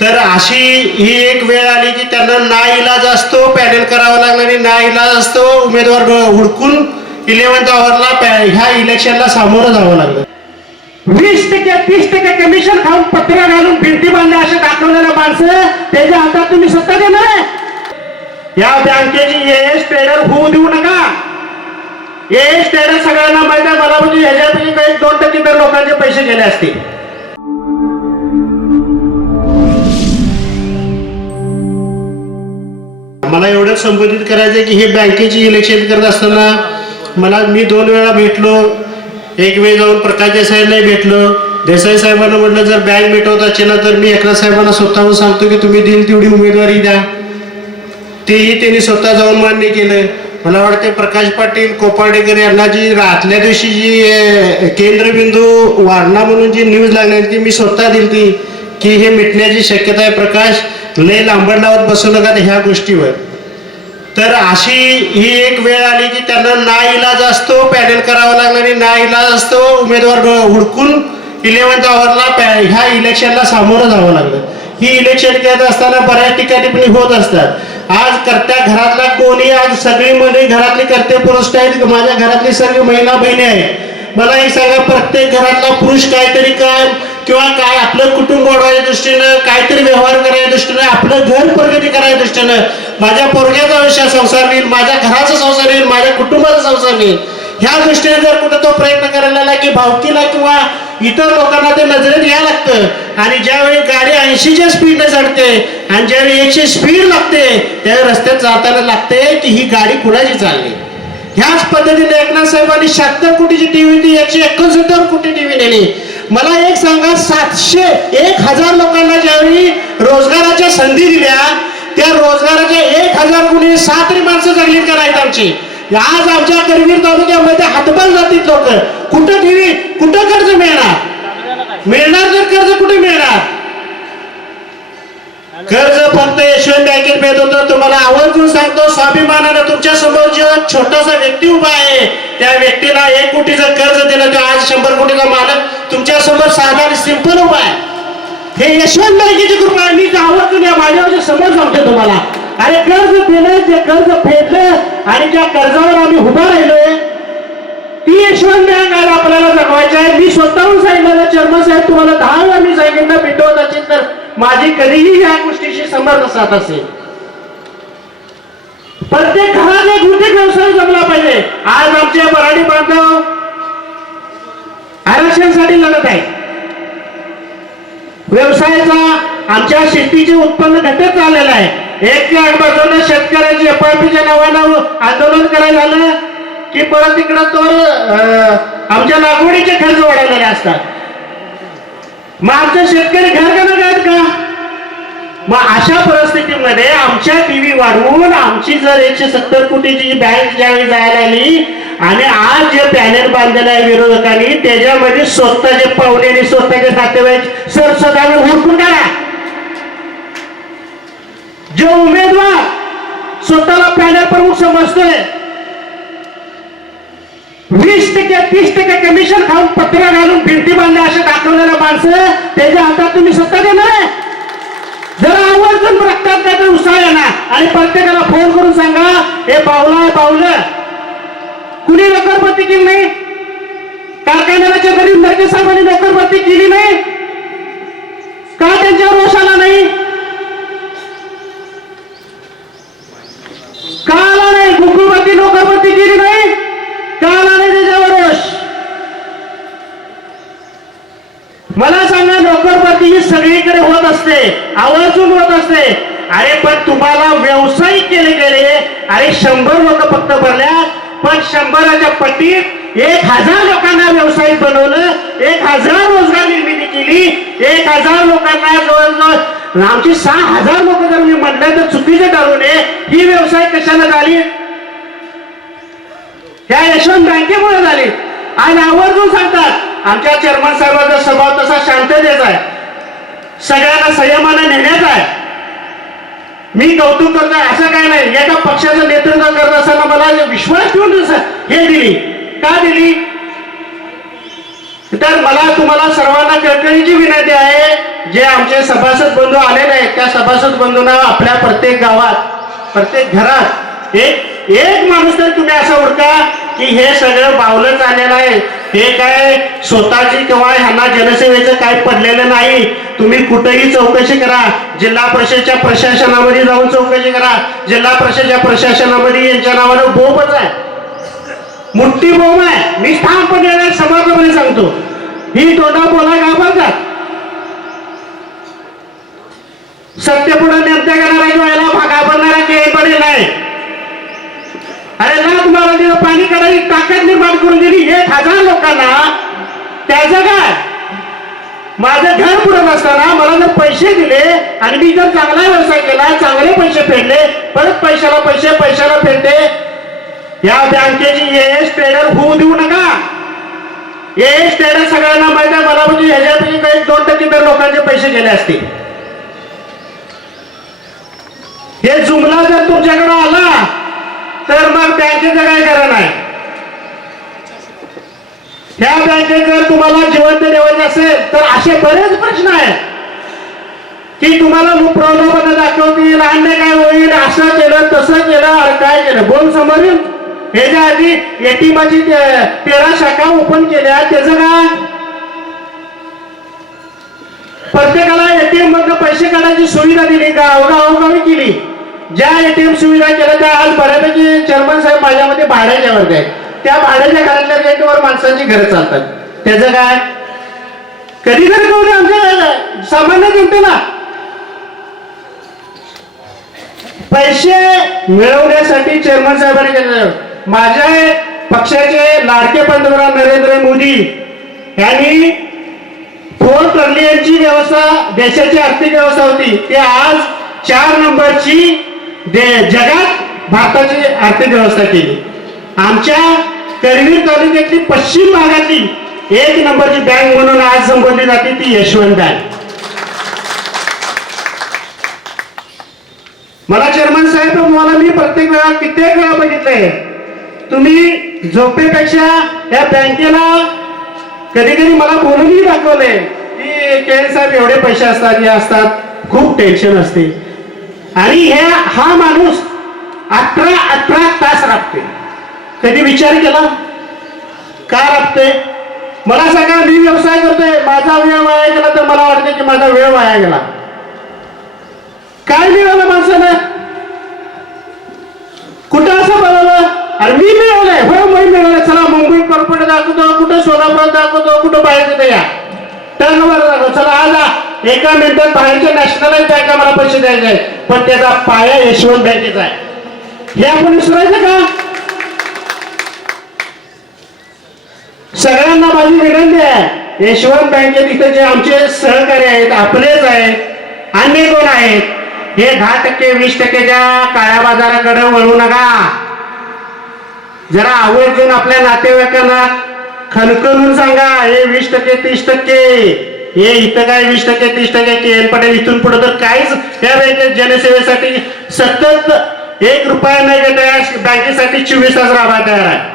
तर अशी ही एक वेळ आली की त्यांना नाईलाज असतो पॅनल करावा लागला आणि नाईलाज असतो उमेदवार हुडकून 11th आवरला ह्या इलेक्शनला सामोरं जावं लागलं. 20% 30% कमिशन खाऊन पत्र घालून भिंती बांधल्या असे दाखवलेल्या माणसं त्याच्या हातात तुम्ही सत्ता देणार आहे. या बँकेची एएस ट्रेडर होऊ देऊ नका. एएस ट्रेडर सगळ्यांना माहिती आहे. मला म्हणजे ह्याच्यापैकी काही 2% तर लोकांचे पैसे गेले असतील. मला एवढंच संबोधित करायचं की हे बँकेची इलेक्शन करत असताना मी 2 वेळा भेटलो. एक वेळ जाऊन प्रकाश देसाईंनाही भेटलो. देसाई साहेबांना म्हटलं जर बँक भेटवत असेल तर मी एकनाथ साहेबांना स्वतःहून सांगतो की तुम्ही देईल तेवढी उमेदवारी द्या. तेही त्यांनी स्वतः जाऊन मान्य केलं. मला वाटते प्रकाश पाटील कोपाडेकर यांना जी आदल्या दिवशी जी केंद्रबिंदू वारणा म्हणून जी न्यूज लागली ती मी स्वतः दिली ती की हे मिटण्याची शक्यता आहे. प्रकाश लय लांबड लावत बसू नका ह्या गोष्टीवर. तर अशी ही एक वेळ आली की त्यांना नाईलाज असतो पॅनल करावा लागला आणि नाईलाज असतो उमेदवार हुडकून 11th आवरला ह्या इलेक्शनला सामोरं जावं लागलं. ही इलेक्शन करत असताना बऱ्याच ठिकाणी पण होत असतात. आज करत्या घरातला कोणी आज सगळी मुली घरातली करते पुरुष आहेत. माझ्या घरातली सगळी महिला बहिणी आहेत. मला एक सांगा प्रत्येक घरातला पुरुष काहीतरी काम किंवा काय आपलं कुटुंब वाढवायच्या दृष्टीनं काहीतरी व्यवहार करायच्या दृष्टीनं आपलं घर प्रगती करायच्या दृष्टीनं माझ्या पोरग्याचा आयुष्यात संसार होईल माझ्या घराचा संसार होईल माझ्या कुटुंबाचा संसार होईल ह्या दृष्टीने जर कुठं तो प्रयत्न करायला लागला की भावकीला किंवा इतर लोकांना ते नजरेत यायला लागतं. आणि ज्यावेळी गाडी 80च्या स्पीडने चढते आणि ज्यावेळी 100 स्पीड लागते त्यावेळी रस्त्यात जाताना लागते की ही गाडी कुणाची चालली. ह्याच पद्धतीने एकनाथ साहेबांनी 76 कोटीची टीव्ही ती 169 कोटी टीव्ही नेली. मला एक सांगा 1000 लोकांना ज्यावेळी रोजगाराच्या संधी दिल्या त्या रोजगाराच्या 1000 गुणी 7 तरी माणसं जगली का नाहीत आमची. आज आमच्या करवीर तालुक्यामध्ये हातभार जातील लोक. कुठं टीव्ही कुठं कर्ज मिळणार तर कर्ज कुठे मिळणार. कर्ज फक्त यशवंत बँकेत मिळत होतं. तुम्हाला आवर्जून सांगतो स्वाभिमानानं तुमच्या समोर जो छोटासा व्यक्ती उभा आहे त्या व्यक्तीला 1 कोटीचं कर्ज दिलं तो आज 100 कोटीचा मालक तुमच्या समोर साधा सिंपल उभा आहे. हे यशवंत बँकेची कृपा आहे. मी आवर्जून या माझ्याच्या समोर सांगतो तुम्हाला. अरे कर्ज दिलं जे कर्ज फेडलं आणि ज्या कर्जावर आम्ही उभा राहिलोय ती यशवंत बँक आज आपल्याला जगवायची आहे. मी स्वतःहून सांगितलं चेअरमन साहेब तुम्हाला 10 वेळा मी सांगितलं भेटवत असेल तर माझी कधीही या गोष्टीशी समर्थ साथ असेल. प्रत्येक घरात एक उद्योग व्यवसाय जमला पाहिजे. आज आमचे मराठी बांधव आरक्षणासाठी लढत आहे. व्यवसायाचा आमच्या शेतीचे उत्पन्न घटत चाललेलं आहे. एक बाजूला शेतकऱ्याची एफआरपीच्या नावानं आंदोलन करायला झालं की परत तिकडं तो आमच्या लागवडीचे खर्च वाढवलेले असतात. मग आमचे शेतकरी घर का आहेत का. मग अशा परिस्थितीमध्ये आमच्या टीव्ही वाढवून आमची जर 170 कोटीची बँक ज्यावेळी जायला आली आणि आज जे पॅनल बांधलेलं आहे विरोधकांनी त्याच्यामध्ये स्वतःचे पाहुणे आणि स्वतःचे नातेवाईक सदावे हुडकून काढा. जो उमेदवार स्वतःला पॅनल प्रमुख समजतोय 20% 30% कमिशन खाऊन पत्र घालून भिंती बांधल्या असे दाखवलेल्या माणसं त्याच्या हातात तुम्ही सत्ता देणार आहे. जरा आवर्जून रक्तात काय तर उत्साह येणार आणि प्रत्येकाला फोन करून सांगा हे पावलं कुणी नोकरभरती केली नाही. कारखान्याच्या गरीब नरके साहेबांनी नोकरभरती केली नाही का. त्यांच्यावर रोष आला नाही का आला नाही. गुगुवरती नोकरभरती केली नाही का आला नाही त्याच्यावर रोष. मला सांगा नोकरभरती ही सगळीकडे होत असते आवर्जून होत असते. अरे पण तुम्हाला व्यावसायिक केले गेले. अरे 100 लोक फक्त भरल्या पण 100च्या पट्टीत 1000 लोकांना व्यावसायिक बनवलं. 1000 रोजगार निर्मिती केली. 1000 लोकांना जवळजवळ आमची 6000 लोक जर मी म्हटलं तर चुकीचं ठरू नये. ही व्यवसाय कशाला झाली. ह्या यशवंत बँकेमुळे झाली. आज आवर्जून सांगतात आमच्या चेअरमन साहेबांचा स्वभाव तसा शांततेचा आहे. सगळ्यांना संयमाने नेण्याचा आहे. मी कौतुक करतो असं काय नाही. एका पक्षाचं नेतृत्व करत असताना मला विश्वास ठेवून हे दिली का दिली तर मला तुम्हाला सर्वांना कळकळीची विनंती आहे जे आमचे सभासद बंधू आलेले आहेत त्या सभासद बंधूंना आपल्या प्रत्येक गावात प्रत्येक घरात एक एक माणूस तर तुम्ही असं ओळखा की हे सगळं बावलं चाललेलं आहे, हे काय स्वतःची किंवा ह्यांना जनसेवेचं काय पडलेलं नाही. तुम्ही कुठेही चौकशी करा, जिल्हा परिषदच्या प्रशासनामध्ये जाऊन चौकशी करा. जिल्हा परिषदच्या प्रशासनामध्ये यांच्या नावानं बोंबच आहे, मोठी बोंब आहे. मी ठामपणे समाजामध्ये सांगतो, ही तोंडा बोला घाबरतात. सत्य पुढे नेमत्या करणारा व्हायला घाबरणारा काही पडेल नाही. अरे ना तुम्हाला तिथं पाणी काढायची ताकद निर्माण करून दिली 1000 लोकांना, त्याचं काय? माझं घर पुढे नसताना मला जर पैसे दिले आणि मी जर चांगला व्यवसाय केला, चांगले पैसे फेडले, परत पैशाला फेडते. या बँकेची एएस ट्रेडर होऊ देऊ नका. एएस ट्रेडर सगळ्यांना माहिती आहे, मला म्हणजे ह्याच्यापैकी काही 2% तर लोकांचे पैसे गेले असतील. हे जुमला जर तुमच्याकडे आला तर मग बँकेचं काय कारण आहे? ह्या बँकेत जर तुम्हाला जिवंत ठेवायचं असेल तर असे बरेच प्रश्न आहेत की तुम्हाला प्रलोभन दाखवतील, अन्य काय होईल, असं केलं तसं केलं, अरे काय केलं बोल समोर. ह्याच्या आधी एटीएमची 13 शाखा ओपन केल्या, त्याचं काय? प्रत्येकाला एटीएम मधनं पैसे काढायची सुविधा दिली, गावोगावी केली. ज्या एटीएम सुविधा केल्या त्या आज बऱ्यापैकी चेअरमन साहेब माझ्यामध्ये भाड्याच्यावरती आहेत. त्या भाड्याच्या घरातल्या रेटवर माणसांची घरं चालतात. त्याचं काय? कधी तरी कळू दे आमच्या सामान्य जनतेला. पैसे मिळवण्यासाठी चेअरमन साहेबांनी केलं. माझ्या पक्षाचे लाडके पंतप्रधान नरेंद्र मोदी यांनी 4 ट्रिलियनची व्यवस्था देशाची आर्थिक व्यवस्था होती, ते आज 4 नंबरची जगात भारताची आर्थिक व्यवस्था केली. आमच्या करवीर तालुक्यातली पश्चिम भागातली 1 नंबरची बँक म्हणून आज संबोधली जाते ती यशवंत बँक. मला चेअरमन साहेब तुम्हाला मी प्रत्येक वेळा कित्येक वेळा बघितलंय, तुम्ही झोपेपेक्षा या बँकेला कधी कधी मला बोलूनही दाखवले की केळी साहेब एवढे पैसे असतात, हे असतात, खूप टेन्शन असते. आणि हा माणूस 18 तास राबते. कधी विचार केला का राबते? मला सांगा, मी व्यवसाय करतोय, माझा वेळ वाया गेला तर मला वाटते की माझा वेळ वाया गेला. काय मिळालं माणसानं? कुठं असं बनवलं? अरे मी मिळवलंय, हो मी मिळवलंय, चला मुंबई कॉर्पोरेट दाखवतो, कुठं सोलापूर दाखवतो, कुठं बाहेर तिथे या टर्नओव्हर दाखवतो. चला आज 1 मिनिटात बाहेरच्या नॅशनलाइज बँका मला पैसे द्यायचे आहेत, पण त्याचा पाया यशवंत बँकेचा आहे. हे आपण विसरायचं का? सगळ्यांना माझी विनंती आहे, यशवंत बँकेत इथे जे आमचे सहकारी आहेत, आपलेच आहेत, अन्य कोण आहेत, हे 10%, 20%च्या काळ्या बाजाराकडे वळू नका. जरा आवर्जून आपल्या नातेवाईकांना खणखणून सांगा, हे 20%, 30%, हे इथं काय 20%, 30% केएन पटेल इथून पुढे तर काहीच या बँकेत जनसेवेसाठी सतत 1 रुपया न घेता बँकेसाठी 24 तास राबायला तयार आहे.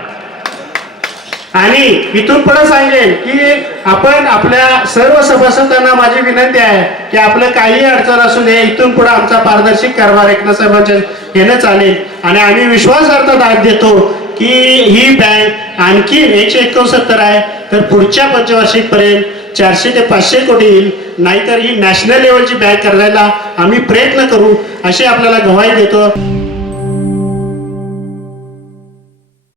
आणि इथून पुढे सांगेल की आपण आपल्या सर्व सभासदांना माझी विनंती आहे की आपलं काही अडचण असू दे, इथून पुढे आमचा पारदर्शी कारभार एकनाथ साहेबांच्या येणं चालेल. आणि आम्ही विश्वासार्थ दाद देतो की ही बँक आणखी 169 आहे, तर पुढच्या पंचवार्षिक पर्यंत 400 ते 500 कोटी येईल. नाहीतर ही नॅशनल लेवलची बँक करायला आम्ही प्रयत्न करू, अशी आपल्याला ग्वाही देतो.